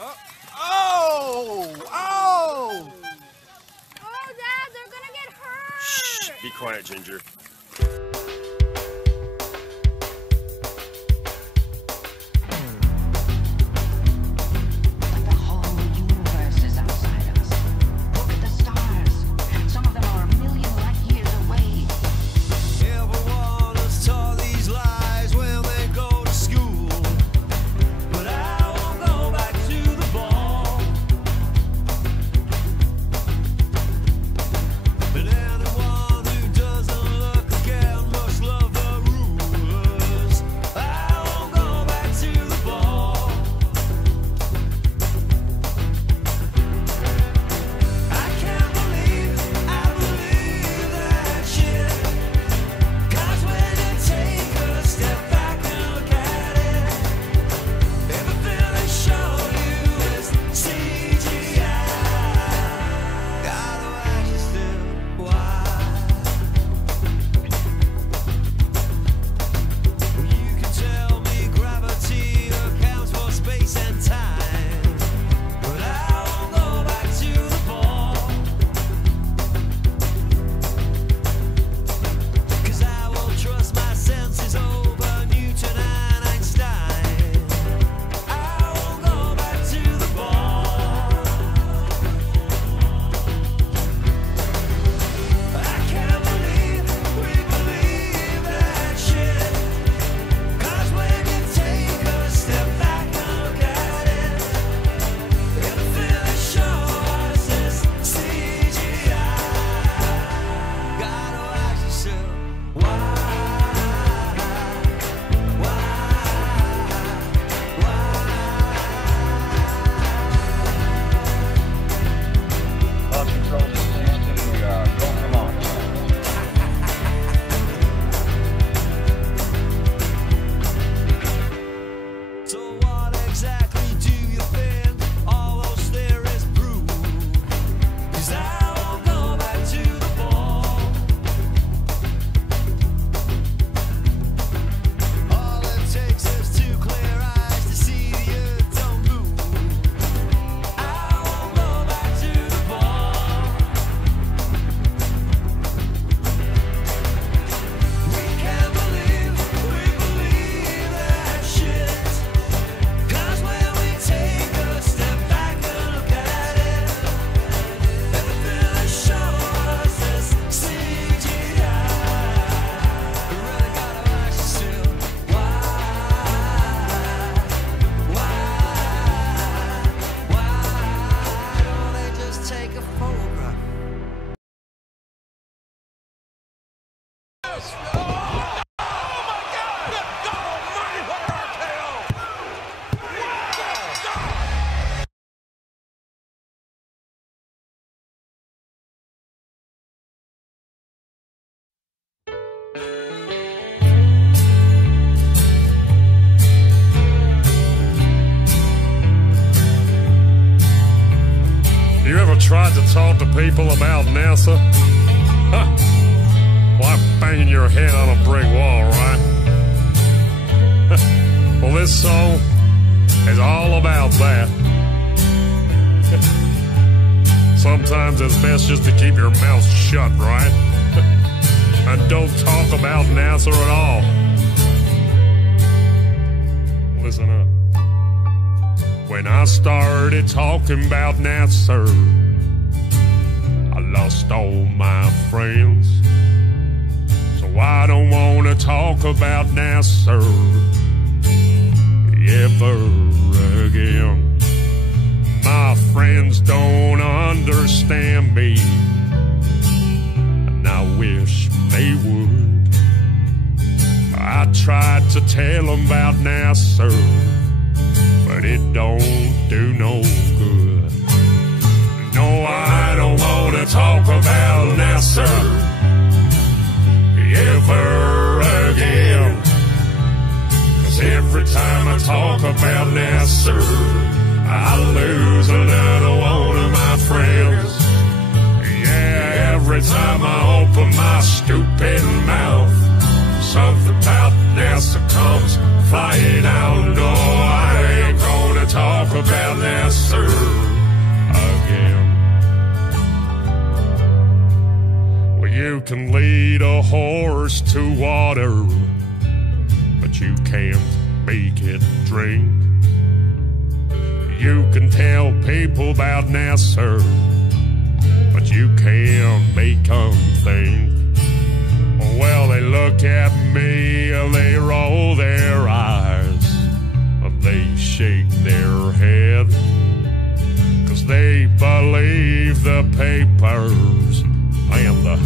Oh! Oh! Oh, Dad, they're gonna get hurt! Shh, be quiet, Ginger. You ever tried to talk to people about NASA? Huh. Like banging your head on a brick wall, right? Well, this song is all about that. Sometimes it's best just to keep your mouth shut, right? And don't talk about NASA at all. Listen up. When I started talking about NASA, I lost all my friends. So I don't want to talk about NASA ever again. My friends don't understand me, and I wish they would. I tried to tell them about NASA, but it don't do no good. No, I don't want to talk about NASA ever again. 'Cause every time I talk about NASA, I lose another one of my friends. Yeah, every time I open my stupid mouth, something about NASA comes flying out. No, I ain't gonna talk about can lead a horse to water, but you can't make it drink. You can tell people about Nasser, but you can't make them think. Well, they look at me, they roll their eyes, they shake their head, 'cause they believe the papers and the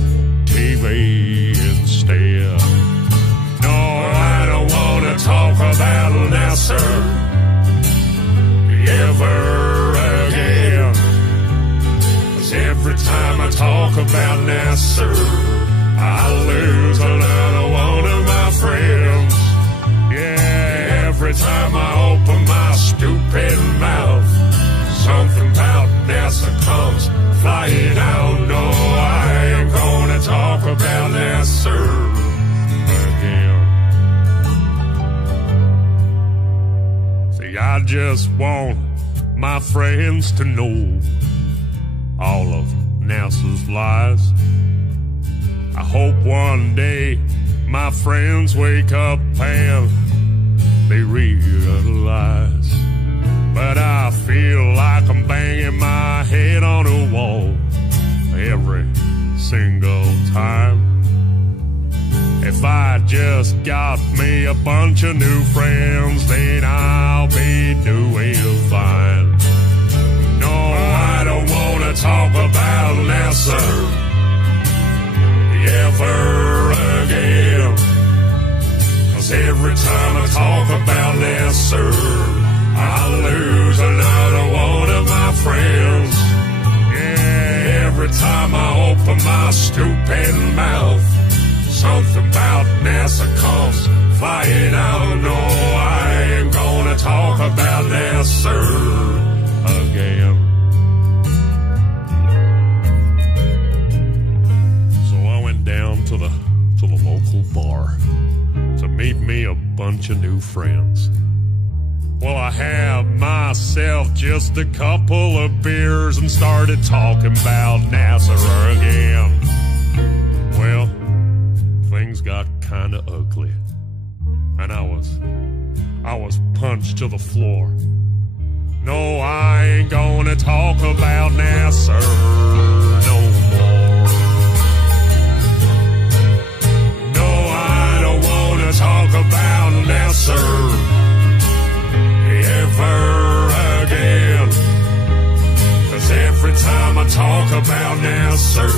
TV instead. No, I don't want to talk about Nasser ever again, 'cause every time I talk about Nasser, I lose another one of my friends. Yeah, every time I open my stupid mouth, something about Nasser comes flying out. No, I ain't gonna talk about Nasser again. See, I just want my friends to know all of Nasser's lies. I hope one day my friends wake up and they realize. But I feel like I'm banging my head on a wall every single time. If I just got me a bunch of new friends, then I'll be doing fine. No, I don't want to talk about Nasser ever again, 'cause every time I talk about Nasser, I lose another one of my friends. Yeah, every time I open my stupid mouth, something about Nasser comes flying out. No, I ain't gonna talk about Nasser again. Down to the local bar to meet me a bunch of new friends. Well, I had myself just a couple of beers and started talking about Nasser again. Well, things got kinda ugly, and I was punched to the floor. No, I ain't gonna talk about Nasser no more. Talk about Nasser ever again, 'cause every time I talk about Nasser,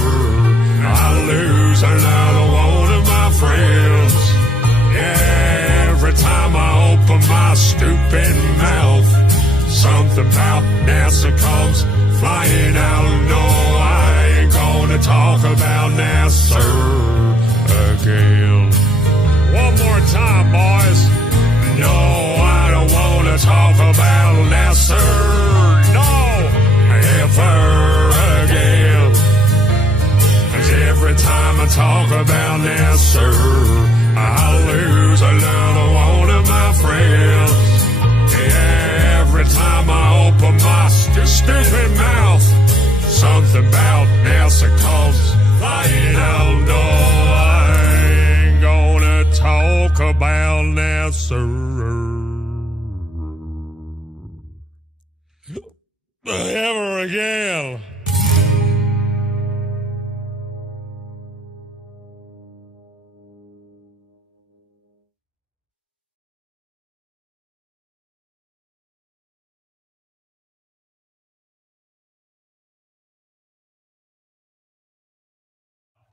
I lose another one of my friends. Yeah, every time I open my stupid mouth, something about Nasser comes flying out. No, I ain't gonna talk about Nasser again. One more time, boys. No, I don't want to talk about Nasser, no, ever again. 'Cause every time I talk about Nasser, I lose another one of my friends. Yeah, every time I open my stupid mouth, something about Nasser comes flying out. No, talk about Nasser ever again.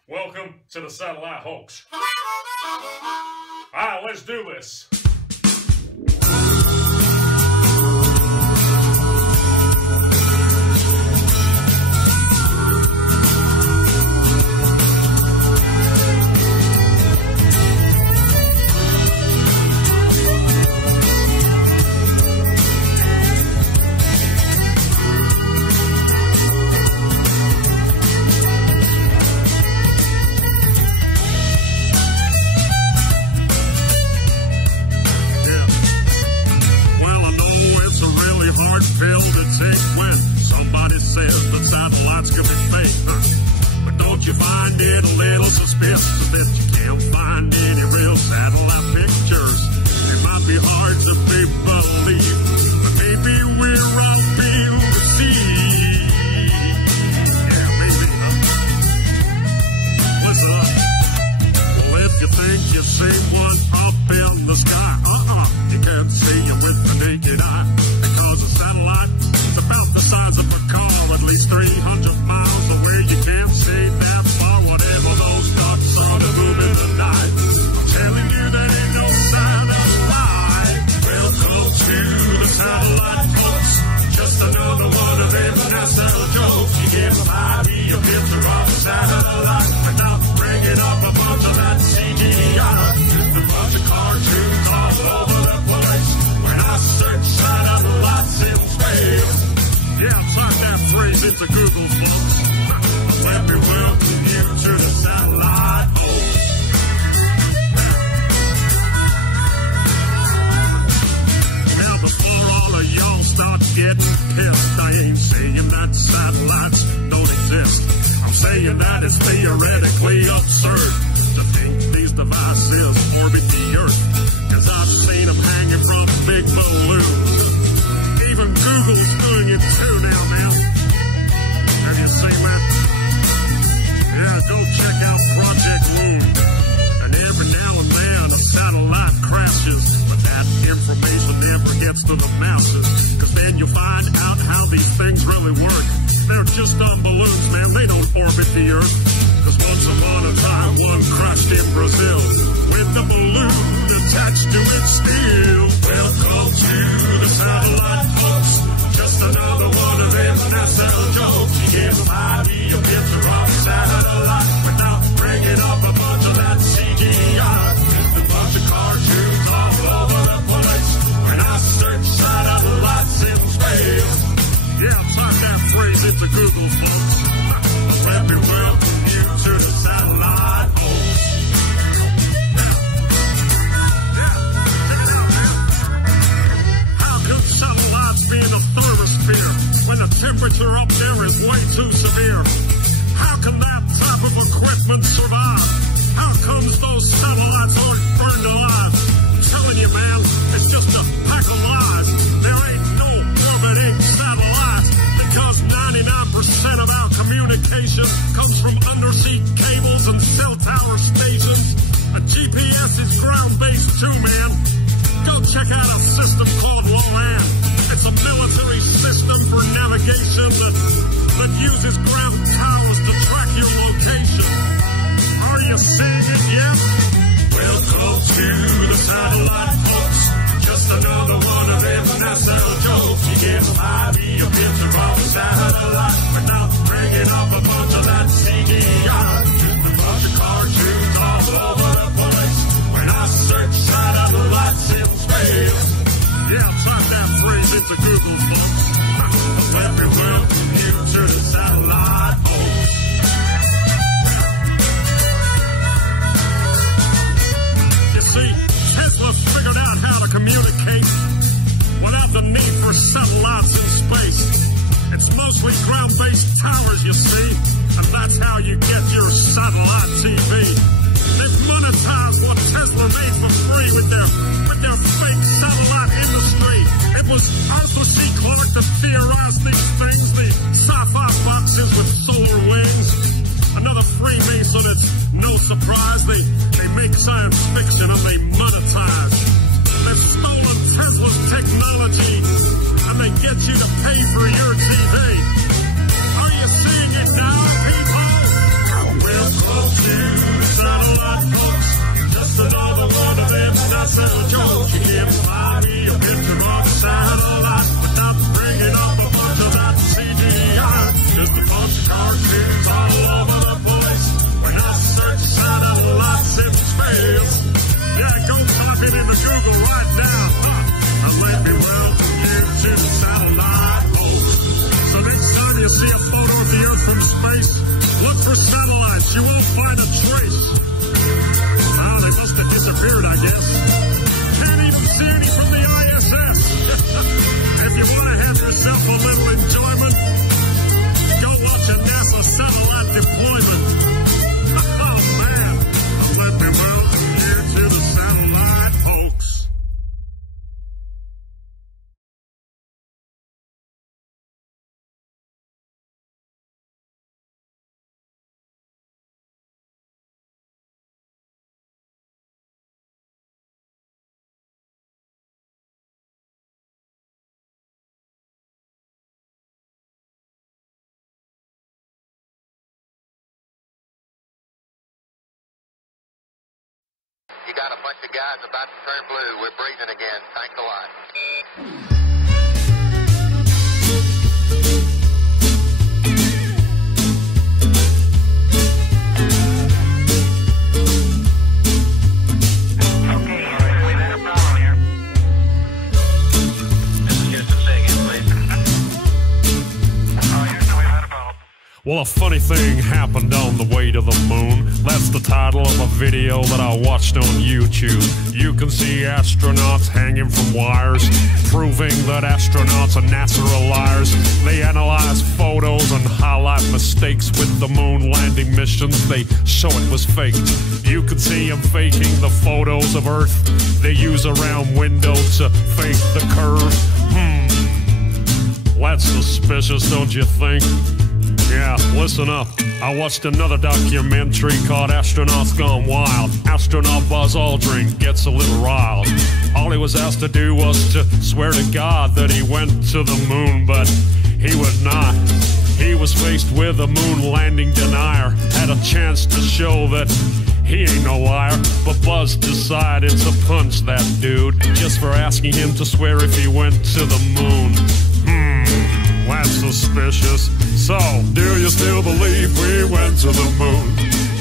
Welcome to the Satellite Hoax. All right, let's do this. Pill to take when somebody says that satellites could be fake, but don't don't you find it a little suspicious that you can't find any real satellite pictures? It might be hard to be believed, but maybe we're all being deceived. Yeah, maybe, huh? Listen up. Well, if you think you see one up in the sky, you can't see it with the naked eye, because a satellite is about the size of a car, at least 300 miles away. You can't see that far, whatever those dots are to move in the night. I'm telling you, there ain't no satellite. Welcome to the satellite, folks. Just another one of them NASA jokes. You get a picture of a satellite without bringing up a bunch of that CGI. Just a bunch of cartoons all over the place. When I search satellites in space, yeah, type that phrase into Google, folks. Let me welcome you to the satellite home. Now, before all of y'all start getting pissed, I ain't saying that satellites don't exist. I'm saying that it's theoretically absurd to think these devices orbit the Earth, 'cause I've seen them hanging from big balloons. Even Google's doing it too now, man. Have you seen that? Yeah, go check out Project Moon. And every now and then a satellite crashes, but that information never gets to the masses, 'cause then you'll find out how these things really work. They're just on balloons, man. They don't orbit the Earth. 'Cause once upon a time, one crashed in Brazil with the balloon attached to its steel. Welcome to the satellite, folks. Just another one of them NASA jokes. You get a picture of a satellite without bringing up a bunch of that CGI. Just a bunch of cartoons all over the place. When I search satellites in space, yeah, type that phrase into Google, folks. Let me welcome you to the satellite home. Yeah, check it out, man. How could satellites be in the thermosphere when the temperature up there is way too severe? How can that type of equipment survive? How comes those satellites aren't burned alive? I'm telling you, man, it's just a pack of lies. There ain't no orbiting satellites, because 99% of our communication comes from undersea cables and cell tower stations. A GPS is ground-based too, man. Go check out a system called LORAN. It's a military system for navigation that uses ground towers to track your location. Are you seeing it yet? Welcome to the satellite, folks. Just another one of them NASA jokes. You get a picture of a satellite without bringing up a bunch of that CGI. Just a bunch of cartoons all over the place. When I search satellites in space, yeah, type that phrase into Google, folks. Let me welcome you to the satellite home. You see, Tesla figured out how to communicate without the need for satellites in space. It's mostly ground-based towers, you see, and that's how you get your satellite TV. They've monetized what Tesla made for free with their fake satellite industry. It was Arthur C. Clarke that theorized these things, the sci-fi boxes with solar wings. Another Freemason, it's no surprise. They make science fiction and they monetize. They've stolen Tesla's technology and they get you to pay for your TV. Are you seeing it now, people? Welcome to the satellite, folks. Just another one of them NASA jokes. You get a picture of a satellite without bringing up a bunch of that CGI. Just a bunch of cartoons all over the place. When I search satellites in space, yeah, go type it into Google right now. And let me welcome you to the satellite home. So next time you see a photo of the Earth from space, look for satellites. You won't find a trace. Well, they must have disappeared, I guess. Can't even see any from the ISS. If you want to have yourself a little enjoyment, go watch a NASA satellite deployment. got a bunch of guys about to turn blue. We're breathing again. Thanks a lot. Well, a funny thing happened on the way to the moon. That's the title of a video that I watched on YouTube. You can see astronauts hanging from wires, proving that astronauts and NASA are liars. They analyze photos and highlight mistakes with the moon landing missions. They show it was faked. You can see them faking the photos of Earth. They use a round window to fake the curve. That's suspicious, don't you think? Yeah, listen up. I watched another documentary called Astronauts Gone Wild. Astronaut Buzz Aldrin gets a little riled. All he was asked to do was to swear to God that he went to the moon, but he would not. He was faced with a moon landing denier. Had a chance to show that he ain't no liar, but Buzz decided to punch that dude just for asking him to swear if he went to the moon. That's suspicious. So, do you still believe we went to the moon?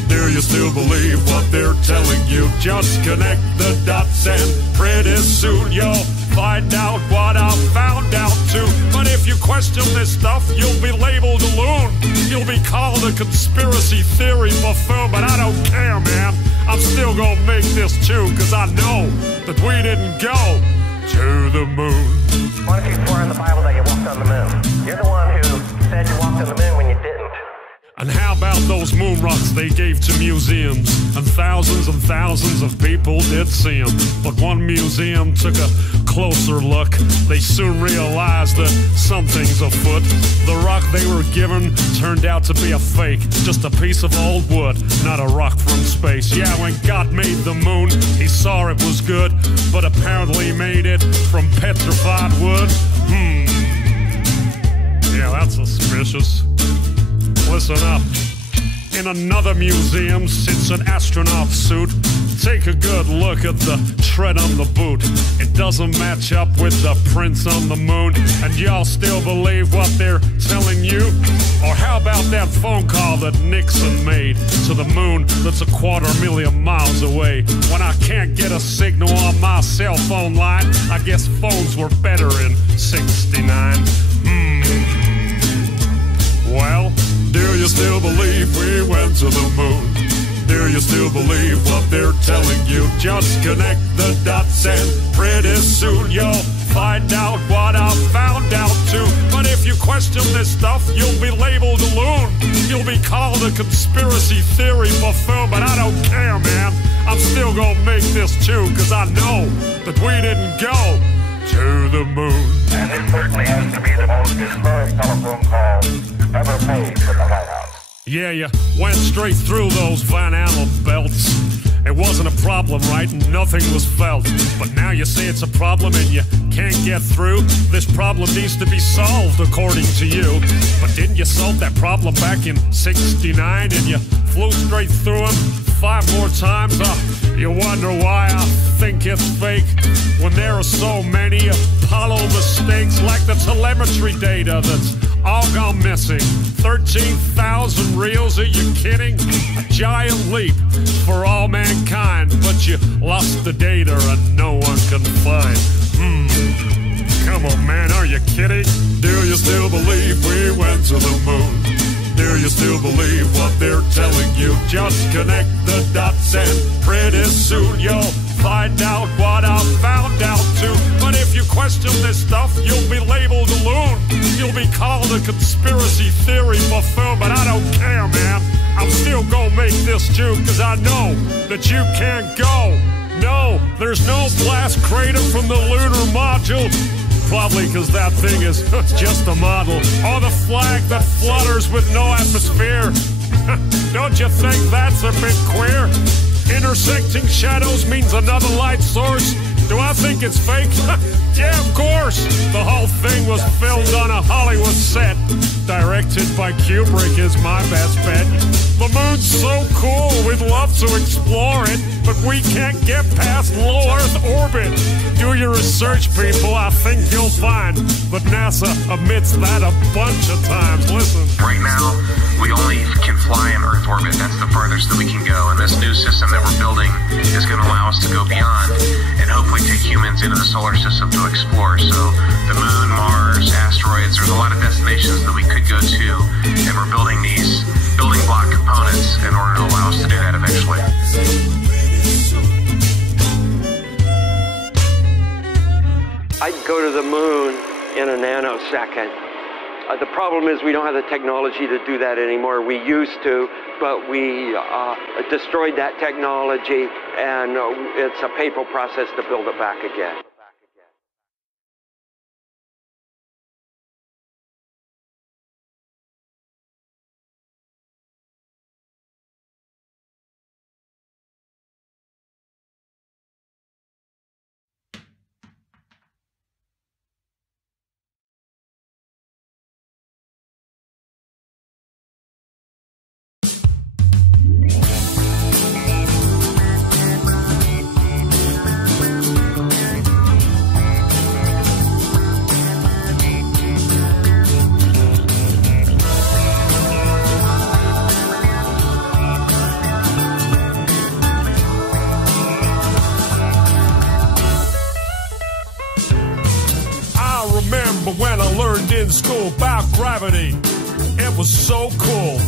Do you still believe what they're telling you? Just connect the dots and pretty soon you'll find out what I found out too. But if you question this stuff, you'll be labeled a loon. You'll be called a conspiracy theory buffoon, but I don't care, man. I'm still gonna make this too, cause I know that we didn't go to the moon. What if you swore in the Bible that you walked on the moon? You're the one who said you walked on the moon when you didn't. And how about those moon rocks they gave to museums? And thousands of people did see them. But one museum took a closer look. They soon realized that something's afoot. The rock they were given turned out to be a fake. Just a piece of old wood, not a rock from space. Yeah, when God made the moon, he saw it was good, but apparently made it from petrified wood. Yeah, that's suspicious. Listen up. In another museum sits an astronaut suit. Take a good look at the tread on the boot. It doesn't match up with the prints on the moon. And y'all still believe what they're telling you? Or how about that phone call that Nixon made to the moon that's 250,000 miles away? When I can't get a signal on my cell phone line, I guess phones were better in '69. Well, do you still believe we went to the moon? Do you still believe what they're telling you? Just connect the dots and pretty soon you'll find out what I found out too. But if you question this stuff, you'll be labeled a loon. You'll be called a conspiracy theory buffoon, but I don't care, man. I'm still gonna make this too, cause I know that we didn't go to the moon. And it certainly has to be the most historic telephone call ever made from the White House. Yeah, you went straight through those Van Allen belts. It wasn't a problem, right? Nothing was felt. But now you say it's a problem and you can't get through. This problem needs to be solved, according to you. But didn't you solve that problem back in '69 and you flew straight through them 5 more times? You wonder why I think it's fake when there are so many Apollo mistakes, like the telemetry data that's all gone missing. 13,000 reels, are you kidding? A giant leap for all mankind, but you lost the data and no one can find. Come on, man, are you kidding? Do you still believe we went to the moon? Do you still believe what they're telling you? Just connect the dots and pretty soon you'll find out what I found out too. But if you question this stuff, you'll be labeled a loon. You'll be called a conspiracy theory buffoon, but I don't care, man. I'm still gonna make this too, cause I know that you can't go. No, there's no blast crater from the lunar module. Probably because that thing is just a model. Or the flag that flutters with no atmosphere. Don't you think that's a bit queer? Intersecting shadows means another light source. Do I think it's fake? Yeah, of course. The whole thing was filmed on a Hollywood set. Directed by Kubrick is my best bet. The moon's so cool, we'd love to explore it, but we can't get past low Earth orbit. Do your research, people. I think you'll find that NASA admits that a bunch of times. Listen. Right now, we only can fly in Earth orbit. That's the farthest that we can go. And this new system that we're building is going to allow us to go beyond and hopefully take humans into the solar system to explore. So the moon, Mars, asteroids, there's a lot of destinations that we could go to. And we're building these building block components in order to allow us to do that eventually. I'd go to the moon in a nanosecond. The problem is we don't have the technology to do that anymore. We used to, but we destroyed that technology, and it's a painful process to build it back again. When I learned in school about gravity, it was so cool.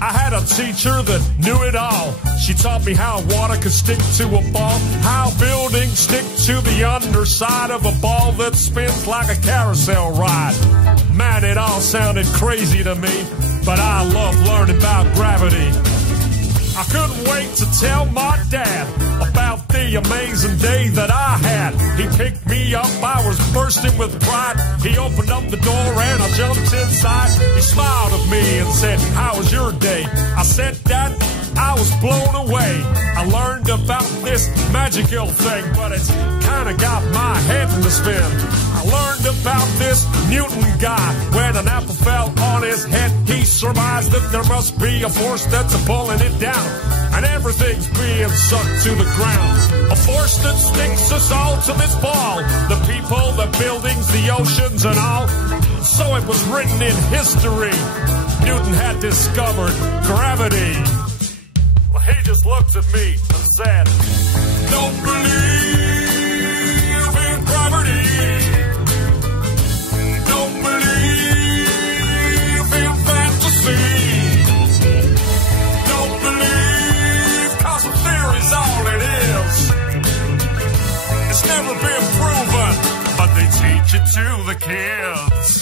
I had a teacher that knew it all. She taught me how water could stick to a ball, how buildings stick to the underside of a ball that spins like a carousel ride. Man, it all sounded crazy to me, but I love learning about gravity. I couldn't wait to tell my dad about the amazing day that I had. He picked me up, I was bursting with pride. He opened up the door and I jumped inside. He smiled at me and said, "How was your day?" I said, "Dad, I was blown away. I learned about this magical thing, but it's kinda got my head in the spin. I learned about this Newton guy. When an apple fell on his head, he surmised that there must be a force that's pulling it down, and everything's being sucked to the ground. A force that sticks us all to this ball. The people, the buildings, the oceans and all. So it was written in history. Newton had discovered gravity." Well, he just looked at me and said, "Don't believe in gravity. Don't believe in fantasy. Don't believe, 'cause a theory's all it is. It's never been proven, but they teach it to the kids."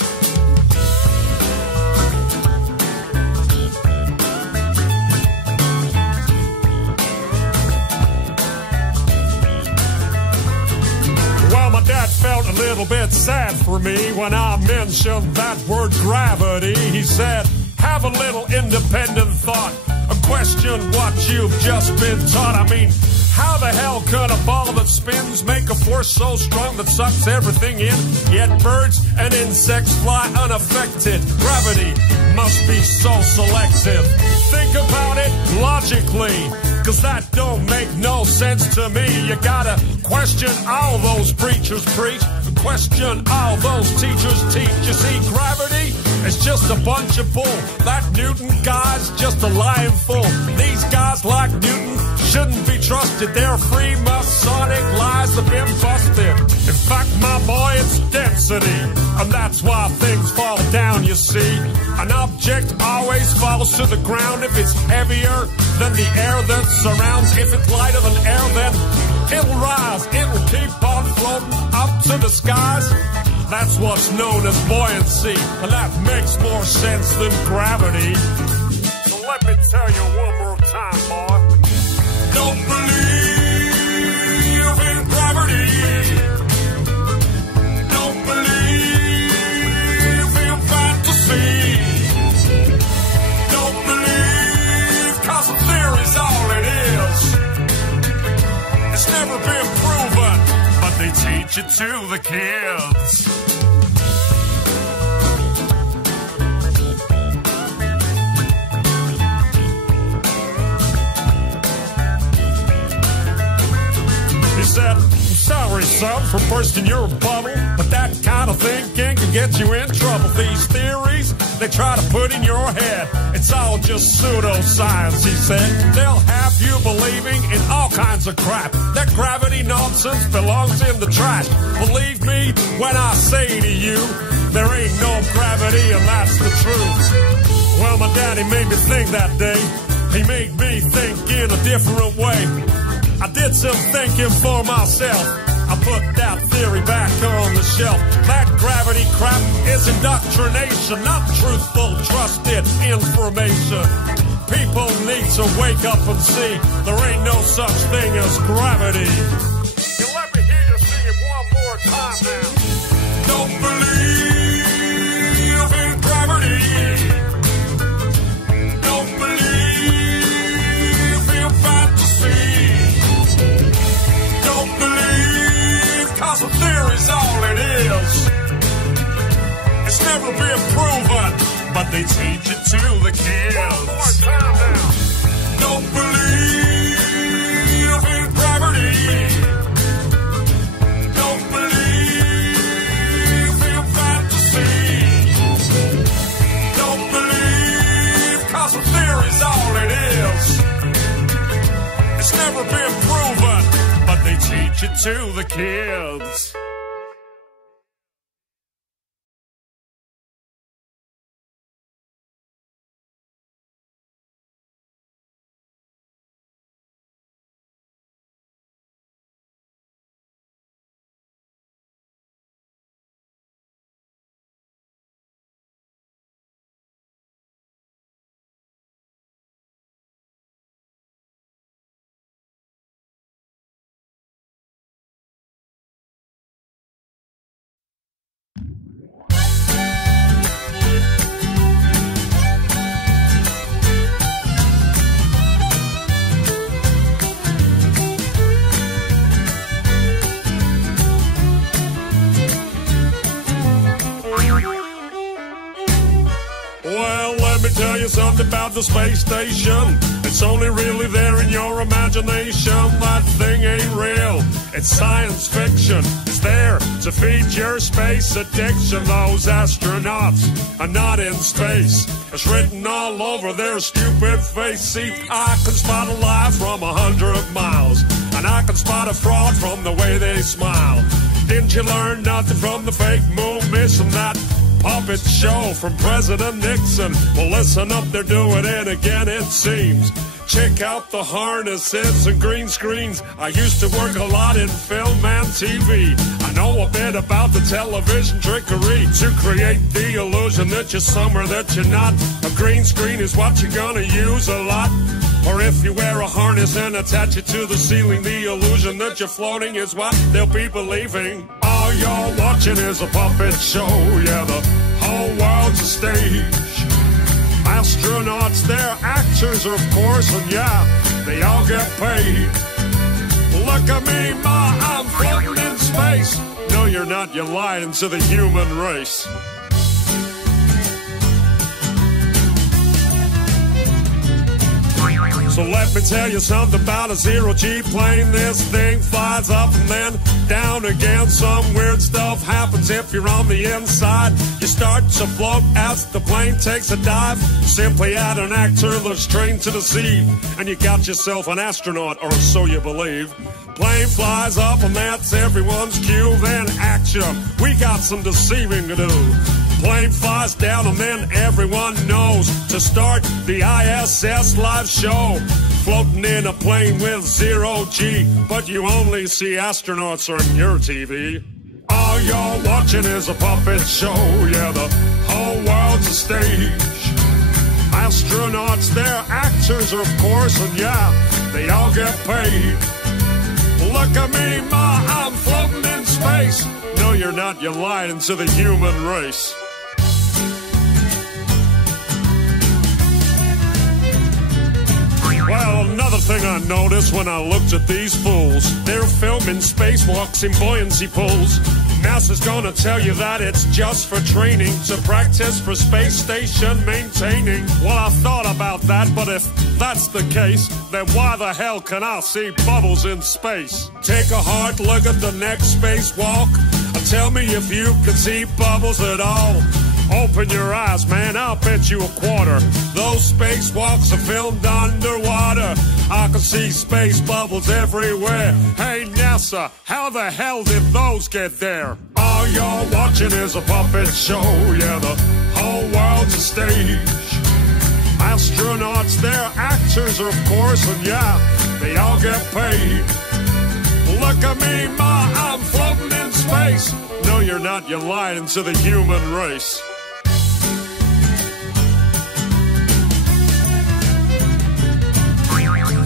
My dad felt a little bit sad for me when I mentioned that word gravity. He said, "Have a little independent thought and question what you've just been taught. I mean, how the hell can a ball that spins make a force so strong that sucks everything in? Yet birds and insects fly unaffected. Gravity must be so selective. Think about it logically, 'cause that don't make no sense to me. You gotta question all those preachers preach, question all those teachers teach. You see, gravity is just a bunch of bull. That Newton guy's just a lying fool. These guys like Newton shouldn't be trusted. Their Freemasonic lies have been busted. In fact, my boy, it's density, and that's why things fall down, you see. An object always falls to the ground if it's heavier than the air that surrounds. If it's lighter than air, then it'll rise. It'll keep on floating up to the skies. That's what's known as buoyancy, and that makes more sense than gravity. So let me tell you one more time, boy. Don't believe in gravity. Don't believe in fantasy. Don't believe, 'cause a theory's all it is. It's never been proven, but they to the kids. He said, I'm sorry, son, for bursting your bubble, but that kind of thinking can get you in trouble. These theories they try to put in your head, it's all just pseudoscience, he said. They'll have you believing in all kinds of crap. That gravity nonsense belongs in the trash. Believe me when I say to you, there ain't no gravity, and that's the truth. Well, my daddy made me think that day. He made me think in a different way. I did some thinking for myself. I put that theory back on the shelf. That gravity crap is indoctrination, not truthful, trusted information. People need to wake up and see there ain't no such thing as gravity. You let me hear you sing it one more time now. Don't believe in gravity. Don't believe in fantasy. Don't believe, cause a theory's all it is. It's never been proven, but they teach it to the kids. One more time now. Don't believe in gravity. Don't believe in fantasy. Don't believe, cause a theory's all it is. It's never been proven, but they teach it to the kids. Tell you something about the space station. It's only really there in your imagination. That thing ain't real, it's science fiction. It's there to feed your space addiction. Those astronauts are not in space. It's written all over their stupid face. See, I can spot a lie from 100 miles, and I can spot a fraud from the way they smile. Didn't you learn nothing from the fake moon mission? That puppet show from President Nixon. Well, listen up, they're doing it again, it seems. Check out the harnesses and green screens. I used to work a lot in film and TV. I know a bit about the television trickery to create the illusion that you're somewhere that you're not. A green screen is what you're gonna use a lot. Or if you wear a harness and attach it to the ceiling, the illusion that you're floating is what they'll be believing. All you're watching is a puppet show, yeah, the whole world's a stage. Astronauts, they're actors, of course, and yeah, they all get paid. Look at me, ma, I'm floating in space. No, you're not, you're lying to the human race. So let me tell you something about a zero-G plane. This thing flies up and then down again. Some weird stuff happens if you're on the inside. You start to float as the plane takes a dive. Simply add an actor that's trained to deceive, and you got yourself an astronaut, or so you believe. Plane flies up and that's everyone's cue. Then action, we got some deceiving to do. Plane flies down and then everyone knows to start the ISS live show. Floating in a plane with zero-G, but you only see astronauts on your TV. All you're watching is a puppet show, yeah, the whole world's a stage. Astronauts, they're actors, of course, and yeah, they all get paid. Look at me, ma, I'm floating in space. No, you're not, you're lying to the human race. Well, another thing I I noticed when I looked at these fools. They're filming spacewalks in buoyancy pools. NASA's gonna tell you that it's just for training, to practice for space station maintaining. Well, I thought about that, but if that's the case, then why the hell can I see bubbles in space? Take a hard look at the next spacewalk. Tell me if you can see bubbles at all. Open your eyes, man, I'll bet you a quarter. Those spacewalks are filmed underwater. I can see space bubbles everywhere. Hey, NASA, how the hell did those get there? All you're watching is a puppet show. Yeah, the whole world's a stage. Astronauts, they're actors, of course, and yeah, they all get paid. Look at me, ma, I'm floating in space. No, you're not, you're lying to the human race.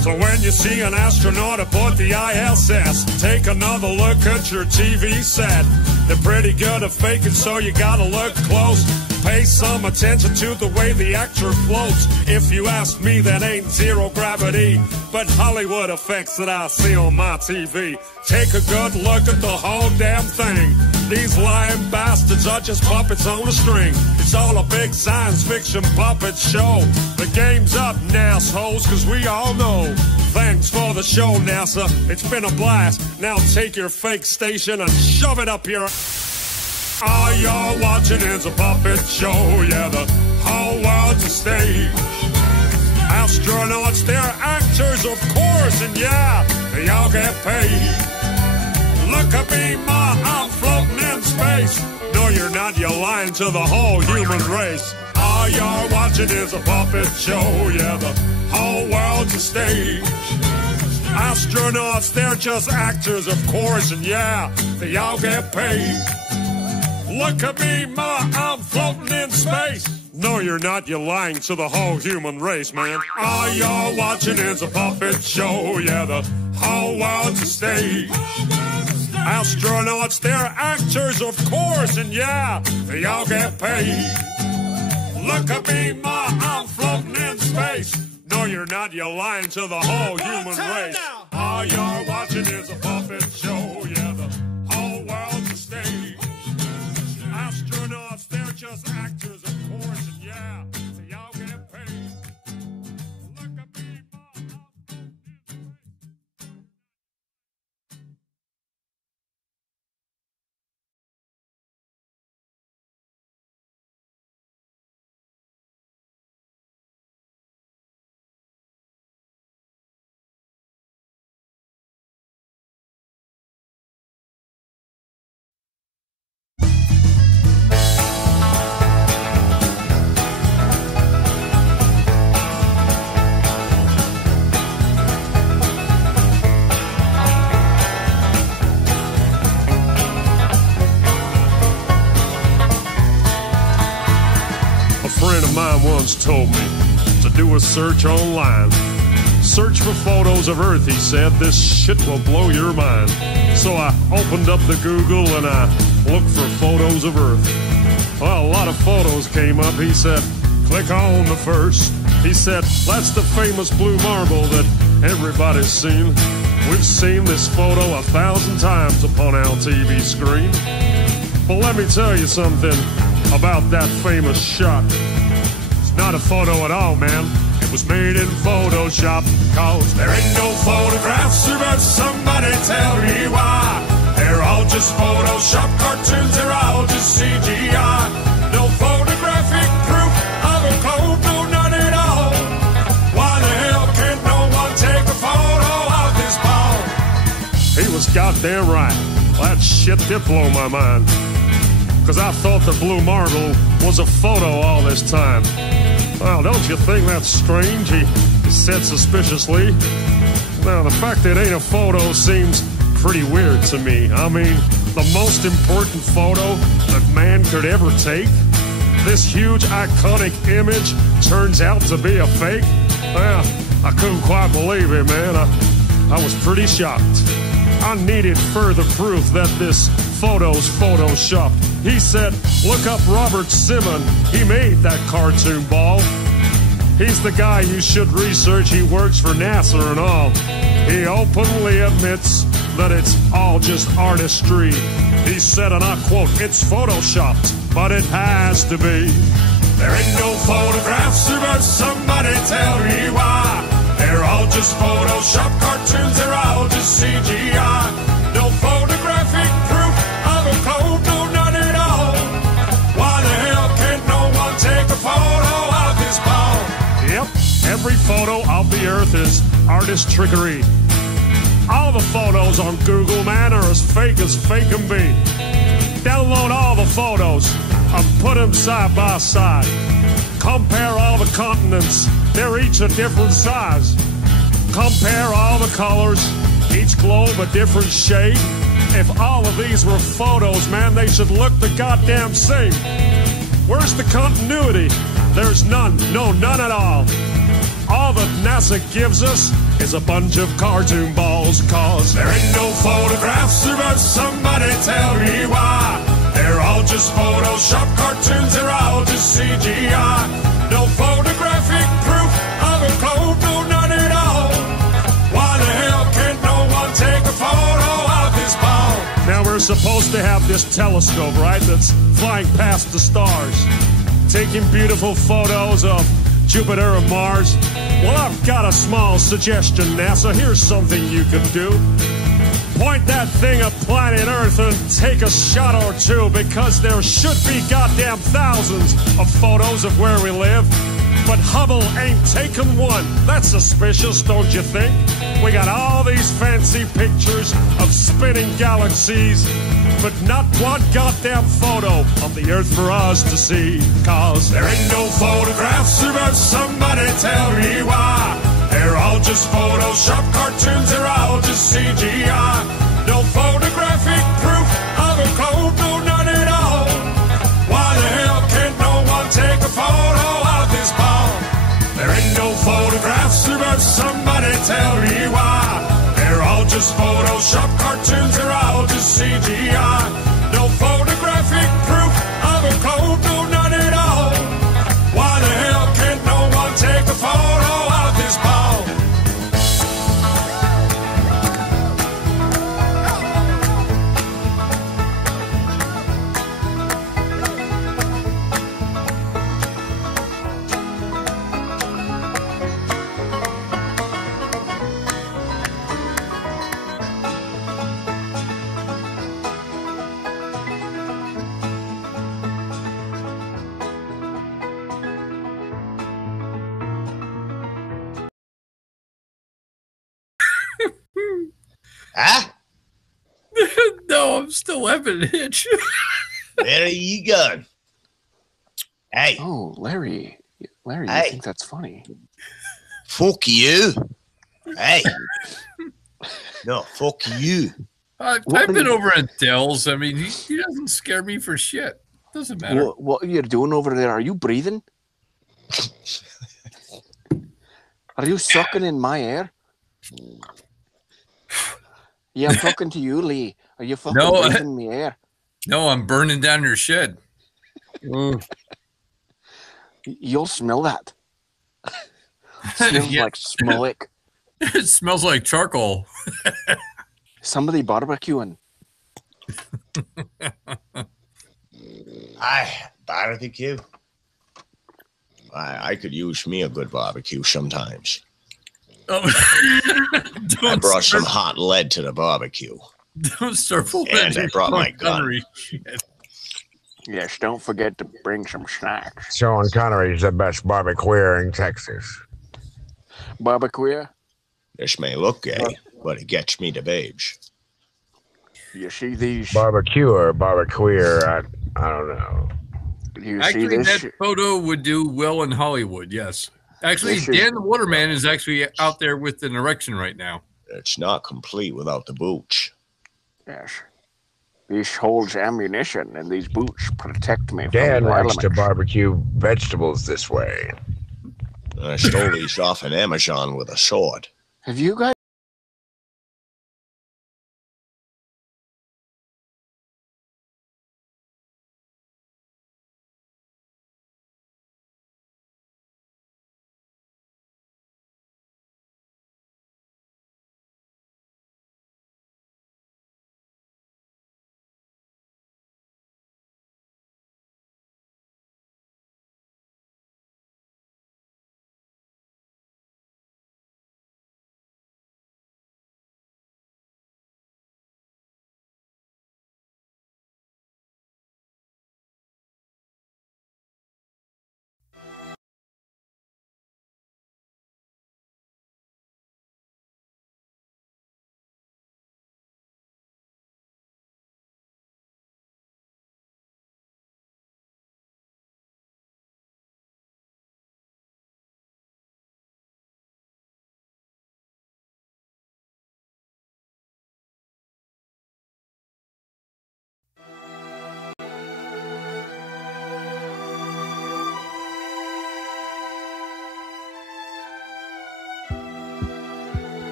So when you see an astronaut aboard the ISS, take another look at your TV set. They're pretty good at faking, so you gotta look close. Pay some attention to the way the actor floats. If you ask me, that ain't zero gravity, but Hollywood effects that I see on my TV. Take a good look at the whole damn thing. These lying bastards are just puppets on a string. It's all a big science fiction puppet show. The game's up, NASHoles, cause we all know. Thanks for the show, NASA. It's been a blast. Now take your fake station and shove it up your... All you're watching is a puppet show. Yeah, the whole world's a stage. Astronauts, they're actors, of course, and yeah, they all get paid. Look at me, ma, I'm floating in space. No, you're not, you're lying to the whole human race. All you're watching is a puppet show. Yeah, the whole world's a stage. Astronauts, they're just actors, of course, and yeah, they all get paid. Look at me, ma, I'm floating in space. No, you're not, you're lying to the whole human race, man. All you're watching is a puppet show. Yeah, the whole world's a stage. Astronauts, they're actors, of course, and yeah, they all get paid. Look at me, ma, I'm floating in space. No, you're not, you're lying to the whole human race. All you're watching is a puppet show. Yeah, the whole world's a stage. Astronauts, they're just actors, of course, and yeah, they all get paid. Look at me, ma, I'm floating in space. Told me to do a search online. Search for photos of Earth, he said. This shit will blow your mind. So I opened up the Google and I looked for photos of Earth. Well, a lot of photos came up. He said, click on the first. He said, that's the famous blue marble that everybody's seen. We've seen this photo 1,000 times upon our TV screen. But let me tell you something about that famous shot. Not a photo at all, man. It was made in Photoshop. Cause there ain't no photographs, but somebody tell me why. They're all just Photoshop cartoons, they're all just CGI. No photographic proof of a globe, no none at all. Why the hell can't no one take a photo of this ball? He was goddamn right. That shit did blow my mind. Cause I thought the blue marble was a photo all this time. Well, don't you think that's strange? He said suspiciously. Now, the fact that it ain't a photo seems pretty weird to me. I mean, the most important photo that man could ever take? This huge, iconic image turns out to be a fake? Well, I couldn't quite believe it, man. I was pretty shocked. I needed further proof that this photo's photoshopped. He said, look up Robert Simon. He made that cartoon ball. He's the guy you should research. He works for NASA and all. He openly admits that it's all just artistry. He said, and I quote, "It's photoshopped, but it has to be." There ain't no photographs about somebody tell me why. They're all just Photoshop cartoons, they're all just CGI. No photographic proof of a code, no none at all. Why the hell can't no one take a photo of this ball? Yep, every photo of the earth is artist trickery. All the photos on Google, man, are as fake can be. Download all the photos and put them side by side. Compare all the continents, they're each a different size. Compare all the colors, each globe a different shade. If all of these were photos, man, they should look the goddamn same. Where's the continuity? There's none, no, none at all. All that NASA gives us is a bunch of cartoon balls, cause there ain't no photographs about somebody tell me why. They're all just Photoshop cartoons, they're all just CGI. No photographic proof of a code, no none at all. Why the hell can't no one take a photo of this ball? Now we're supposed to have this telescope, right, that's flying past the stars, taking beautiful photos of Jupiter and Mars. Well, I've got a small suggestion, NASA. Here's something you could do. Point that thing at planet Earth and take a shot or two, because there should be goddamn thousands of photos of where we live. But Hubble ain't taken one. That's suspicious, don't you think? We got all these fancy pictures of spinning galaxies, but not one goddamn photo of the Earth for us to see. Cause there ain't no photographs about somebody tell me why. They're all just Photoshop cartoons, they're all just CGI. No photographic proof of a code, no none at all. Why the hell can't no one take a photo of this ball? There ain't no photographs about somebody tell me why. They're all just Photoshop cartoons, they're all just CGI. No photographic proof of a code, no none at all. Why the hell can't no one take a photo of this ball? Huh? No, I'm still laughing at Hitch. Where are you going? Hey. Oh, Larry. Larry, Hey. you think that's funny? Fuck you. Hey. No, fuck you. I've What are been you- over at Dell's. I mean, he doesn't scare me for shit. Doesn't matter. What are you doing over there? Are you breathing? Are you sucking in my air? Yeah, I'm talking to you, Lee. Are you fucking No, breathing me air? No, I'm burning down your shed. You'll smell that. Smells Yeah. like smoke. It smells like charcoal. Somebody barbecuing. Barbecue. I could use me a good barbecue sometimes. Oh. I brought some hot lead to the barbecue. Don't start fooling And I brought my gun. Connery shit. Yes, don't forget to bring some snacks. Sean Connery's the best barbecuer in Texas. Barbecue? This may look gay, but it gets me the babes. You see these? Barbecuer, I don't know. You see Actually, this? that photo would do well in Hollywood, yes. Actually, This is- Dan the Waterman is actually out there with an erection right now. It's not complete without the boots. Yes. This holds ammunition, and these boots protect me from Dan the likes to elements. barbecue vegetables this way. I stole these off an Amazon with a sword. Have you guys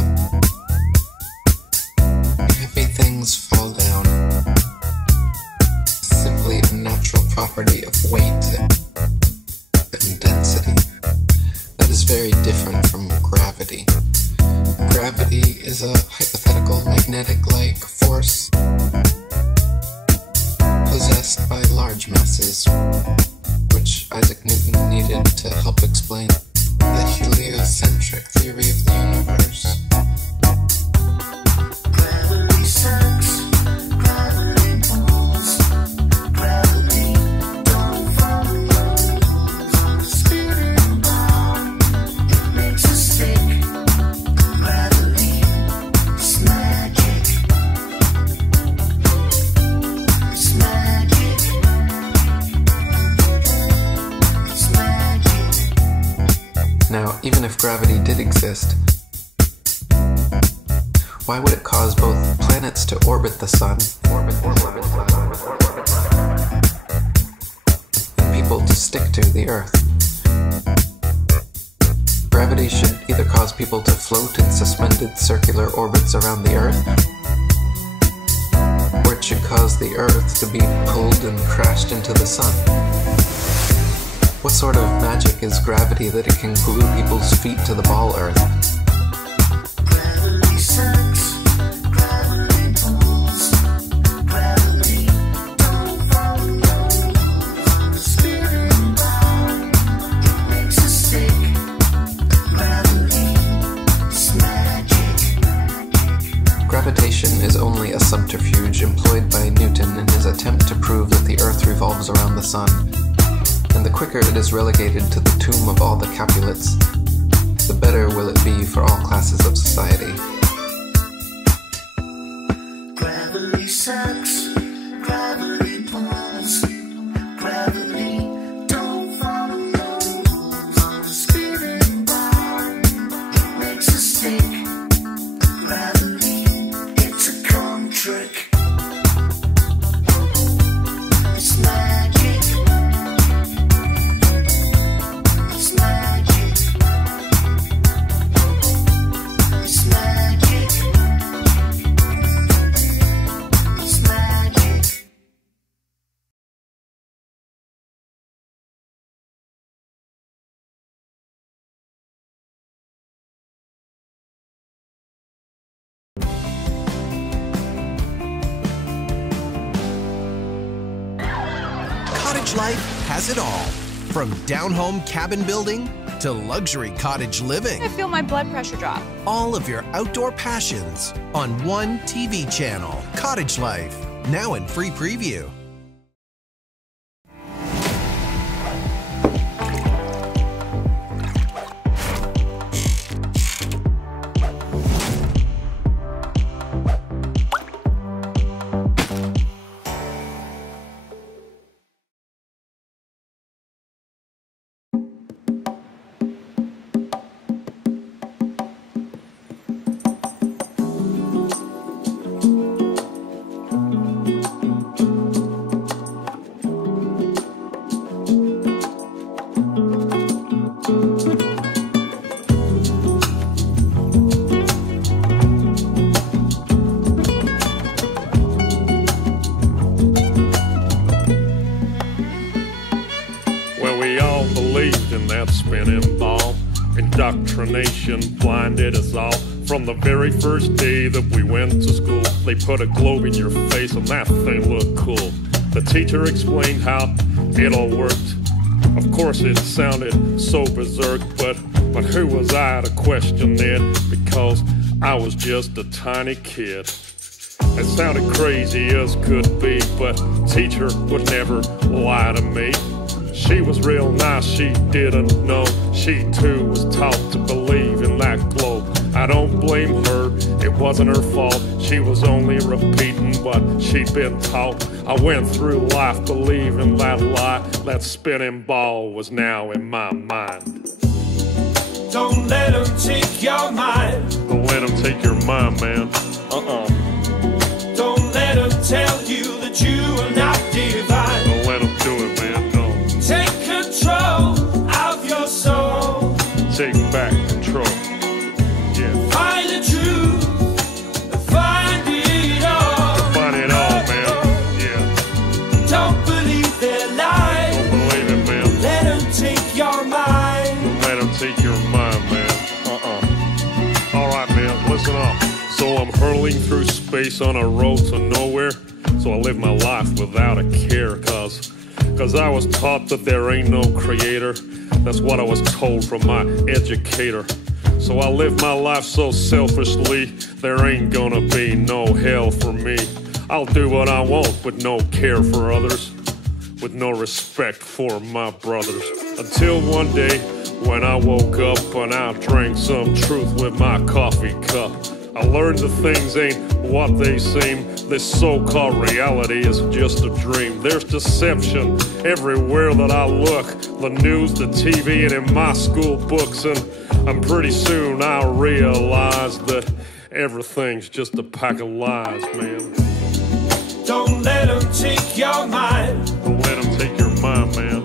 up, heavy things fall down. Simply a natural property of weight and density that is very different from gravity. Gravity is a hypothetical magnetic-like force possessed by large masses, which Isaac Newton needed to help explain the heliocentric theory of the universe. Gravity sucks, gravity pulls, gravity don't follow on the spinning ball. It makes us sick. Gravity is magic. It's magic. It's magic. Now, even if gravity did exist, why would it cause both planets to orbit the sun and people to stick to the Earth? Gravity should either cause people to float in suspended circular orbits around the Earth, or it should cause the Earth to be pulled and crashed into the sun. What sort of magic is gravity that it can glue people's feet to the ball Earth? Gravity sucks, gravity pulls, gravity don't follow on the spinning ball. It makes us sick. Gravity is magic. Gravitation is only a subterfuge employed by Newton in his attempt to prove that the Earth revolves around the sun. And the quicker it is relegated to the tomb of all the Capulets, the better will it be for all classes of society. Gravity sucks, gravity pulls, gravity don't follow rules on the spinning ball. It makes us stick. Gravity, it's a con trick. It's magic. It's magic. It's magic. It's magic. Cottage life has it all, from down-home cabin building to luxury cottage living. I feel my blood pressure drop. All of your outdoor passions on one TV channel. Cottage Life, now in free preview. Spinning ball. Indoctrination blinded us all. From the very first day that we went to school, they put a globe in your face and that thing looked cool. The teacher explained how it all worked. Of course it sounded so berserk, but who was I to question it? Because I was just a tiny kid. It sounded crazy as could be, but teacher would never lie to me. She was real nice, she didn't know. She too was taught to believe in that globe. I don't blame her, it wasn't her fault. She was only repeating what she'd been taught. I went through life believing that lie. That spinning ball was now in my mind. Don't let them take your mind. Don't let them take your mind, man. Don't let them tell you that you are not divine. Don't let them do it, man. No. Take control of your soul. Take back control. Yeah. Find the truth. listen up. So I'm hurling through space on a road to nowhere. So I live my life without a care, cause I was taught that there ain't no creator. That's what I was told from my educator. So I live my life so selfishly, there ain't gonna be no hell for me. I'll do what I want with no care for others, with no respect for my brothers. Until one day when I woke up and I drank some truth with my coffee cup. I learned that things ain't what they seem. This so-called reality is just a dream. There's deception everywhere that I look. The news, the TV, and in my school books. And pretty soon I'll realize that everything's just a pack of lies, man. Don't let them take your mind. Don't let them take your mind, man.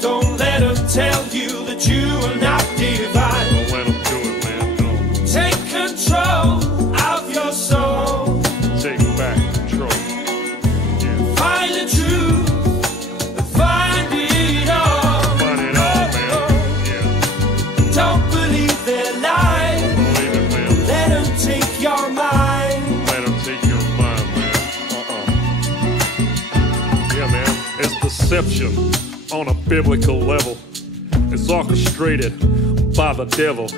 Don't let them tell you that you are not divine. Don't let them do it, man. Don't. Take control of your soul. Take back control. Yeah. Find the truth. Find it all. Find it all, man. Yeah. Don't believe their lies. Don't believe it, man. Let them take your mind. Let them take your mind, man. Yeah, man. It's deception on a biblical level. It's orchestrated by the devil.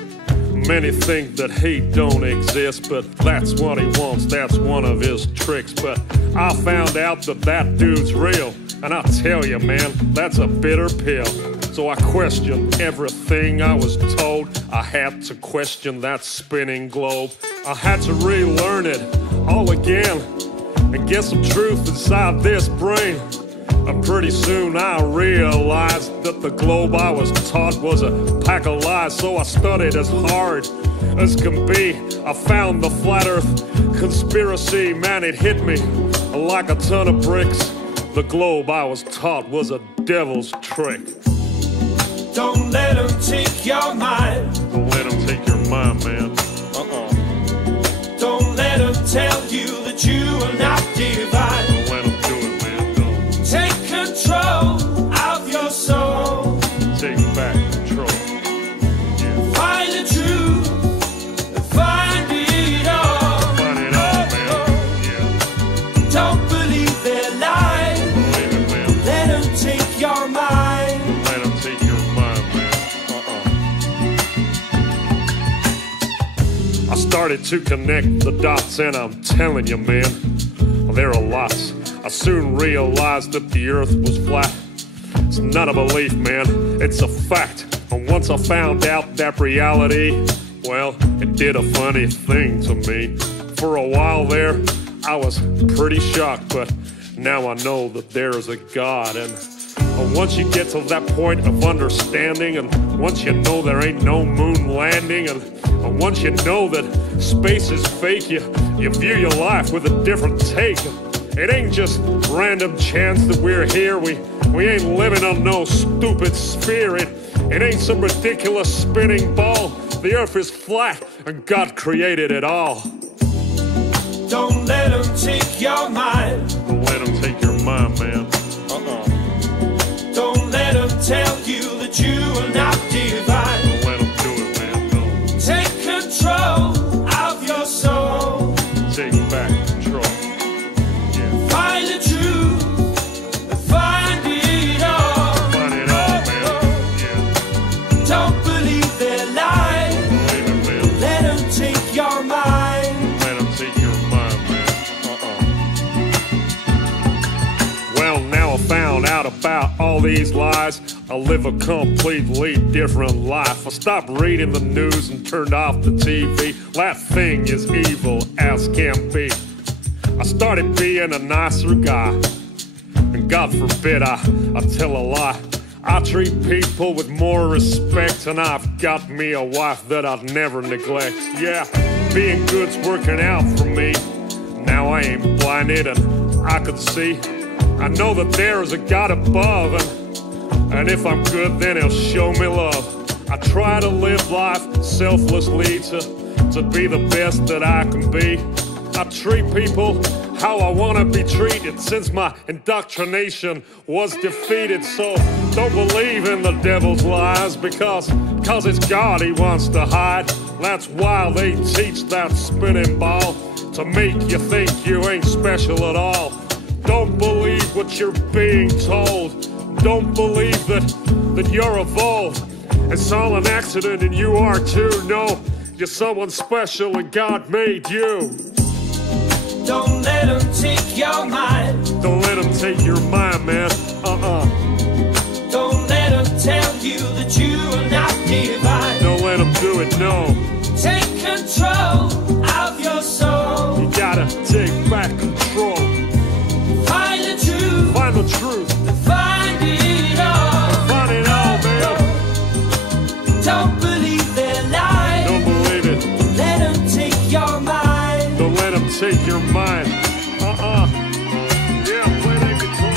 Many think that hate don't exist, but that's what he wants, that's one of his tricks. But I found out that dude's real, and I tell you, man, that's a bitter pill. So I questioned everything I was told. I had to question that spinning globe. I had to relearn it all again and get some truth inside this brain. And pretty soon I realized that the globe I was taught was a pack of lies. So I studied as hard as can be. I found the flat earth conspiracy. Man, it hit me like a ton of bricks. The globe I was taught was a devil's trick. Don't let them take your mind. Don't let them take your mind, man. Don't let them tell you that you are not divine. Don't let them do it, man. Don't. Take control of your soul. Take back control. Yeah. Find the truth. Find it all. Find it all, man. Yeah. Don't believe their lies. Don't believe it, man. Let them take your mind. Let them take your mind, man. I started to connect the dots, and I'm telling you, man, there are lots. I soon realized that the earth was flat. It's not a belief, man, it's a fact. And once I found out that reality, well, it did a funny thing to me. For a while there, I was pretty shocked, but now I know that there is a God. And once you get to that point of understanding, and once you know there ain't no moon landing, and once you know that space is fake, you view your life with a different take. It ain't just random chance that we're here. We ain't living on no stupid sphere. It ain't some ridiculous spinning ball. The earth is flat and God created it all. Don't let them take your mind. Don't let them take your mind, man. Don't let them tell you that you are not divine. Don't let them do it, man. Don't. Take control of your soul. Take back control. Yeah. Find the truth. Find it all. Find it all, man. Yeah. Don't believe their lies. Don't believe it, man. Let them take your mind. Let them take your mind, man. Well, now I found out about all these lies. I live a completely different life. I stopped reading the news and turned off the TV. That thing is evil as can be. I started being a nicer guy, and God forbid I tell a lie. I treat people with more respect, and I've got me a wife that I'd never neglect. Yeah, being good's working out for me. Now I ain't blinded and I could see. I know that there is a God above, and if I'm good, then he'll show me love. I try to live life selflessly to be the best that I can be. I treat people how I want to be treated since my indoctrination was defeated. So don't believe in the devil's lies because it's God he wants to hide. That's why they teach that spinning ball, to make you think you ain't special at all. Don't believe what you're being told. Don't believe that you're evolved. It's all an accident and you are too. No, you're someone special and God made you. Don't let them take your mind. Don't let them take your mind, man. Don't let them tell you that you are not divine. Don't let them do it, no. Take control of your soul. You gotta take back control. Find the truth. Find the truth. Find it all. Find it all, man. Don't believe their lies. Don't believe it. Don't let them take your mind. Don't let them take your mind. Yeah, play that guitar.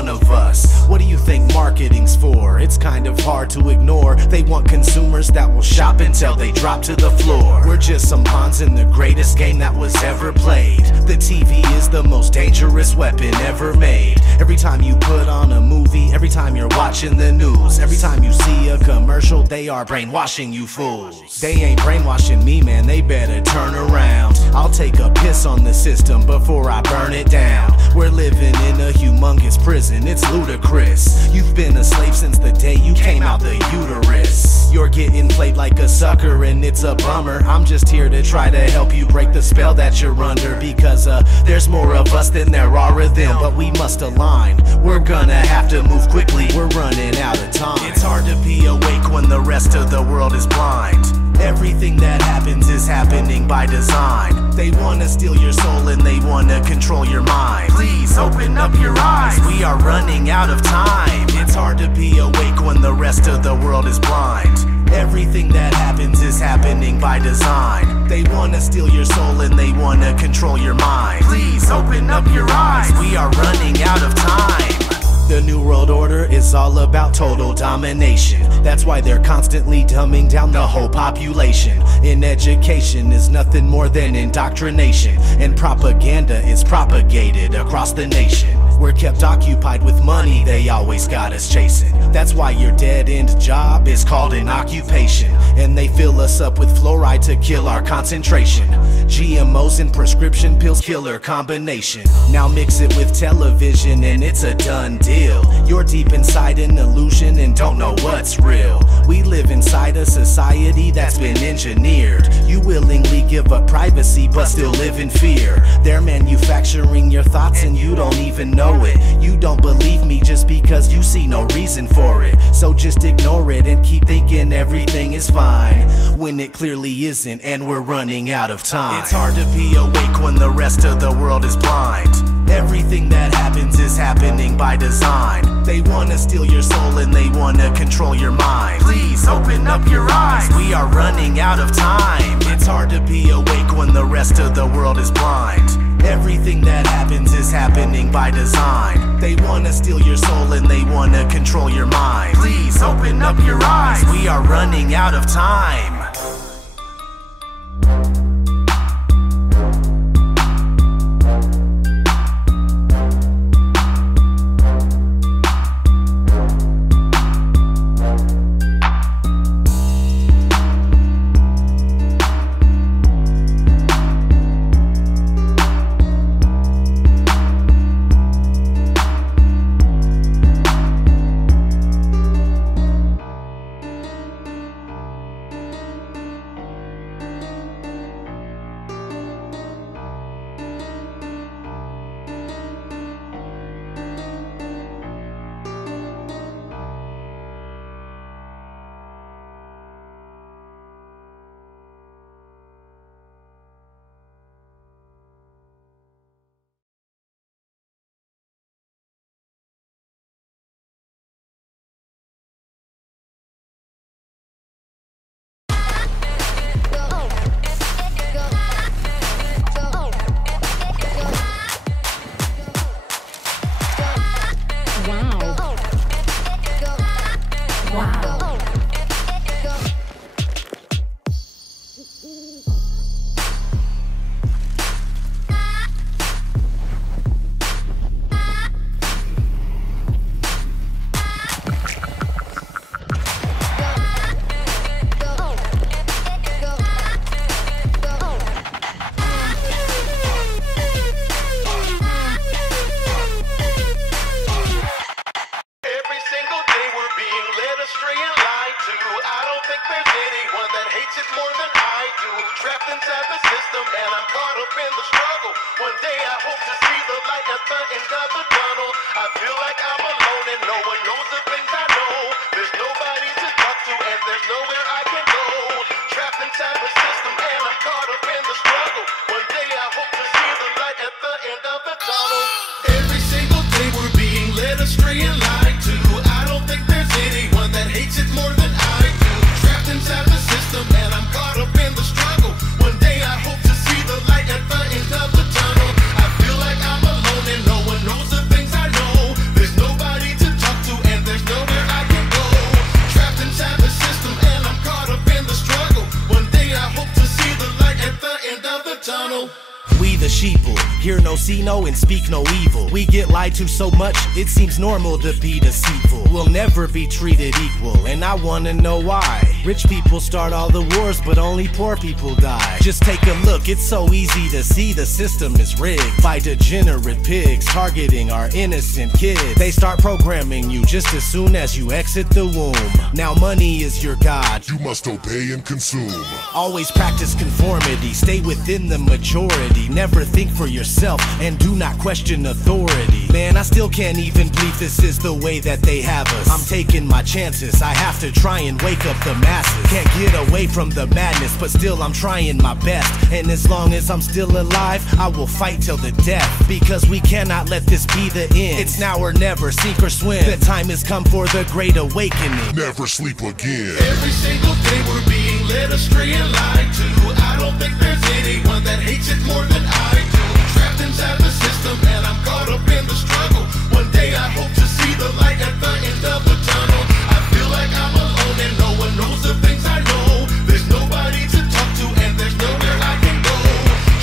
one of us. What do you think marketing's for? It's kind of hard to ignore. They want consumers that will shop until they drop to the floor. We're just some pawns in the greatest game that was ever played. The TV is the most dangerous weapon ever made. Every time you put on a movie, every time you're watching the news, every time you see a commercial, they are brainwashing you fools. They ain't brainwashing me, man, they better turn around. I'll take a piss on the system before I burn it down. We're living in a humongous prison, it's ludicrous. You've been a slave since the day you came out the uterus. You're getting played like a sucker and it's a bummer. I'm just here to try to help you break the spell that you're under, because there's more of us than there are of them, but we must align. We're gonna have to move quickly, we're running out of time. It's hard to be awake when the rest of the world is blind. Everything that happens is happening by design. They wanna steal your soul and they wanna control your mind. Please open up your eyes, we are running out of time. It's hard to be awake when the rest of the world is blind. Everything that happens is happening by design. They wanna steal your soul and they wanna control your mind. Please open up your eyes, we are running out of time. The New World Order is all about total domination. That's why they're constantly dumbing down the whole population. In education is nothing more than indoctrination, and propaganda is propagated across the nation. We're kept occupied with money, they always got us chasing. That's why your dead-end job is called an occupation. And they fill us up with fluoride to kill our concentration. GMOs and prescription pills, killer combination. Now mix it with television and it's a done deal. You're deep inside an illusion and don't know what's real. We live inside a society that's been engineered. You willingly give up privacy but still live in fear. They're manufacturing your thoughts and you don't even know it. You don't believe me just because you see no reason for it. So just ignore it and keep thinking everything is fine, when it clearly isn't and we're running out of time. It's hard to be awake when the rest of the world is blind. Everything that happens is happening by design. They wanna steal your soul and they wanna control your mind. Please open up your eyes, we are running out of time. It's hard to be awake when the rest of the world is blind. Everything that happens is happening by design. They wanna steal your soul and they wanna control your mind. Please open up your eyes, we are running out of time. Things I know. Hear no, see no, and speak no evil. We get lied to so much, it seems normal to be deceitful. We'll never be treated equal, and I wanna know why. Rich people start all the wars, but only poor people die. Just take a look, it's so easy to see the system is rigged by degenerate pigs targeting our innocent kids. They start programming you just as soon as you exit the womb. Now money is your god, you must obey and consume. Always practice conformity, stay within the majority. Never think for yourself and do not question authority. Man, I still can't even believe this is the way that they have us. I'm taking my chances, I have to try and wake up the masses. Can't get away from the madness, but still I'm trying my best. And as long as I'm still alive, I will fight till the death. Because we cannot let this be the end. It's now or never, sink or swim. The time has come for the great awakening. Never sleep again. Every single day we're being led astray and lied to. I don't think there's anyone that hates it more than I do. Trapped inside the system and I'm caught up in the struggle. One day I hope to see the light at the end of the tunnel. I feel like I'm alone and no one knows the things I know. There's nobody to talk to and there's nowhere I can go.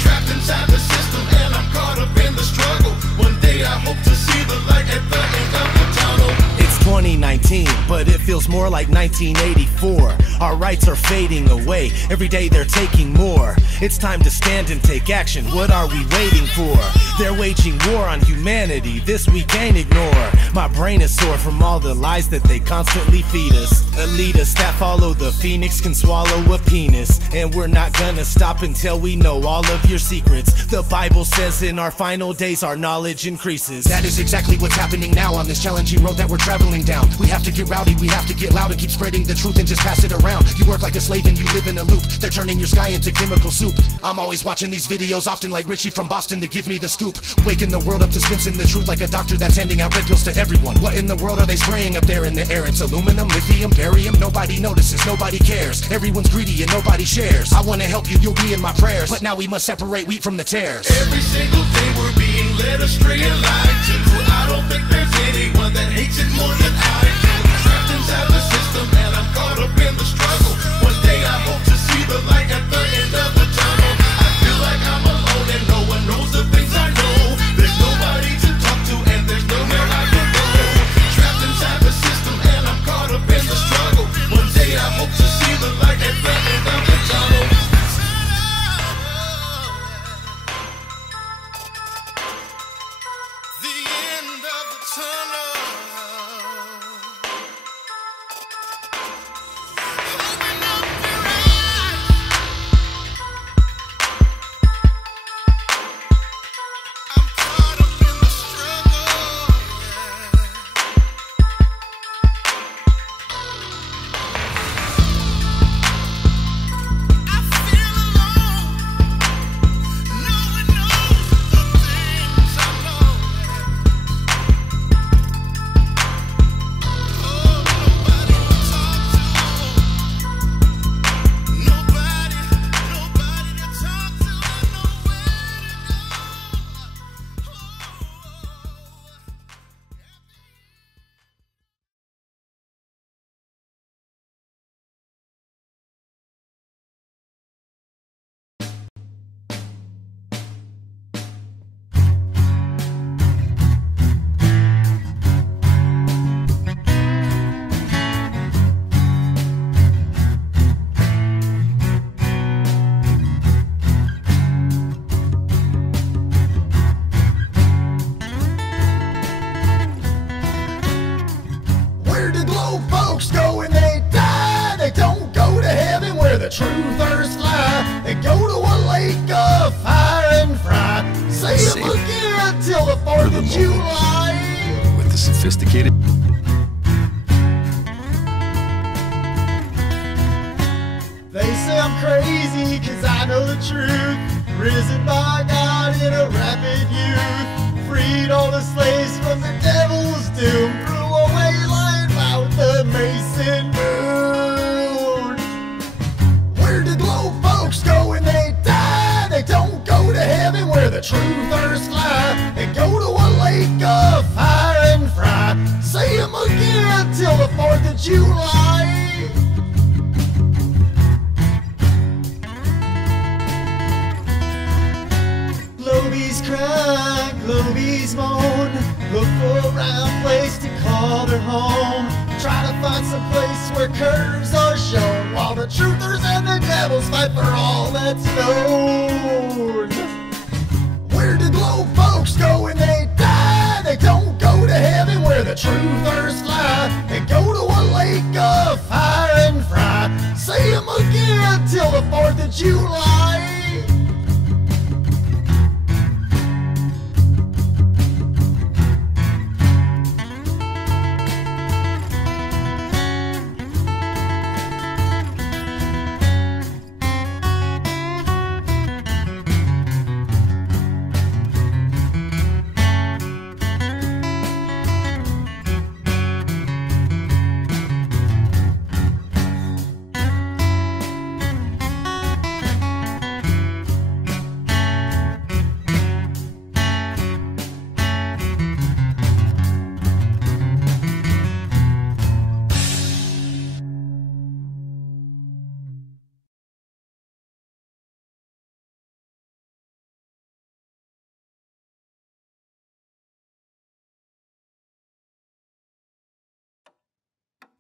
Trapped inside the system and I'm caught up in the struggle. One day I hope to see the light at the end of the tunnel. It's 2019, but it feels more like 1984. Our rights are fading away, every day they're taking more. It's time to stand and take action, what are we waiting for? They're waging war on humanity, this we can't ignore. My brain is sore from all the lies that they constantly feed us. Elitists that follow the phoenix can swallow a penis. And we're not gonna stop until we know all of your secrets. The Bible says in our final days our knowledge increases. That is exactly what's happening now on this challenging road that we're traveling down. We have to get rowdy, we have to get loud and keep spreading the truth and just pass it around. You work like a slave and you live in a loop. They're turning your sky into chemical soup. I'm always watching these videos, often like Richie from Boston, to give me the scoop. Waking the world up, dispensing the truth like a doctor that's handing out red pills to everyone. What in the world are they spraying up there in the air? It's aluminum, lithium, barium. Nobody notices, nobody cares. Everyone's greedy and nobody shares. I wanna help you, you'll be in my prayers. But now we must separate wheat from the tares. Every single day we're being led astray and lied to. I don't think there's anyone that hates it more than I do. Trapped inside the system and I'm caught up in the struggle. One day I hope to see the light at the end of the tunnel. I feel like I'm alone and no one knows the things I know. There's nobody to talk to and there's nowhere I can go. Trapped inside the system and I'm caught up in the struggle. One day I hope to see the light at the end of the tunnel. The end of the tunnel. Open up your eyes. I'm caught up in the struggle. I feel alone. No one knows the things I know. Oh, nobody to talk to. Nobody to talk to. I know where to go. Where do glow folks go when they die? They don't go to heaven where the truthers fly. They go to a lake of fire and fry. Say them again till the 4th of July. With the sophisticated. They say I'm crazy cause I know the truth. Risen by God in a rapid youth. Freed all the slaves from the devil's doom. Blew away lion fire with the mason moon. Where do glow folks go when they die? They don't go to heaven where the truthers fly. They go to a lake of fire and fry. Say them again till the 4th of July. Lobies cry home. Try to find some place where curves are shown, while the truthers and the devils fight for all that's known. Where do glow folks go when they die? They don't go to heaven where the truthers lie. They go to a lake of fire and fry. Say 'em again till the 4th of July.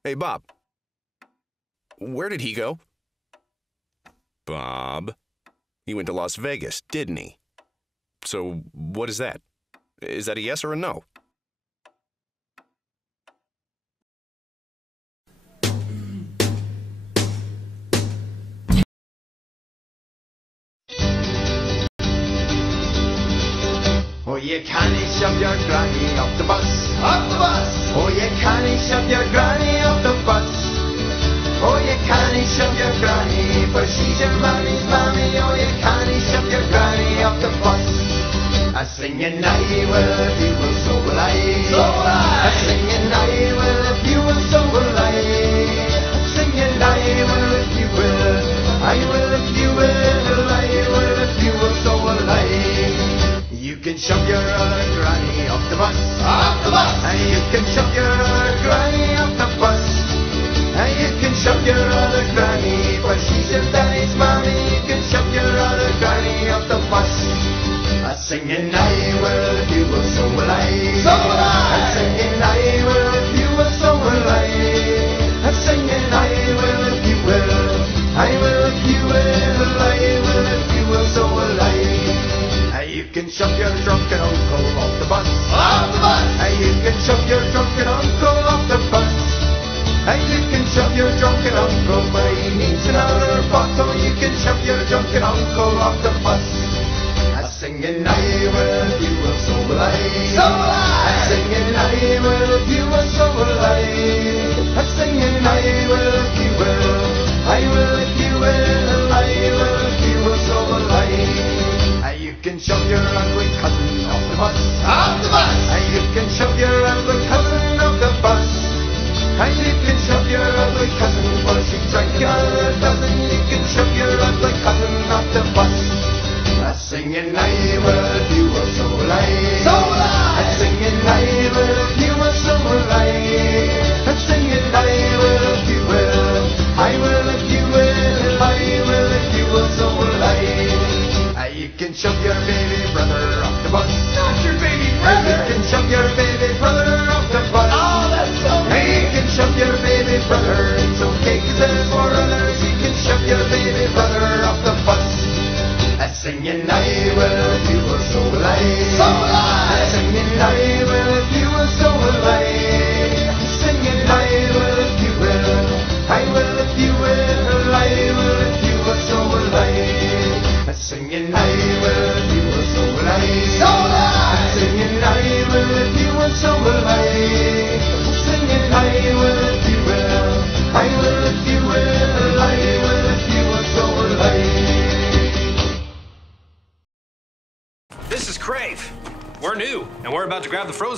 Hey, Bob. Where did he go? Bob? He went to Las Vegas, didn't he? So, what is that? Is that a yes or a no? Oh, you can't shove your granny off the bus. Off the bus! Oh, you can't shove your granny off the bus. Oh, you can't shove your granny, for she's your mommy's mommy. Oh, you can't shove your granny off the bus. I sing and I will if you will, so will I. So will I. I sing and I will if you will, so will I. I sing and I will if you will. I will if you will. I will if you will, so will I. You can shove your other granny off the bus. Off the bus! And you can shove your other granny off the bus. And you can shove your other granny, for she's your daddy's mommy. You can shove your other granny off the bus. I sing and I will if you will, so will I. So will I! I sing and I will if you will, so will I. I sing and I will if you will. I will if you will. I will if you will, so will I. You can shove your drunken uncle off the bus. Off the bus! You can shove your drunken uncle off the bus. You can shove your drunken uncle, but he needs another bottle. You can shove your drunken uncle off the bus. I sing and I will if you will, so will I. So will I! I sing and I will if you will, so will I. I sing and I will if you will. I will if you will. I will if you will, so will I. You can shove your ugly cousin off the bus. Off the bus! You can shove your ugly cousin off the bus. You can shove your ugly cousin, for she drank your dozen. You can shove your ugly cousin off the bus. I sing and I will if you will, so will I. So will I! I sing and I will if you will, so will I. I sing and I will if you will. I will if you will. I will if you will, so will I. You can shove your baby brother off the bus. Not your baby brother. You can shove your baby brother off the bus. Oh, that's so mean. You can shove your baby brother. It's okay 'cause there's more others. You can shove your baby brother off the bus. I sing and I will if you will, so will I. So will I. I sing and I will if you will, so will I. I sing and I will if you will. I will if you will. I will if you will, so will I. I sing and I will if you will, so will I. So will I. I sing and I will if you will, so will I. I sing and I will if you will. I will if you will. I will if you will, so will I. This is Crave. We're new, and we're about to grab the frozen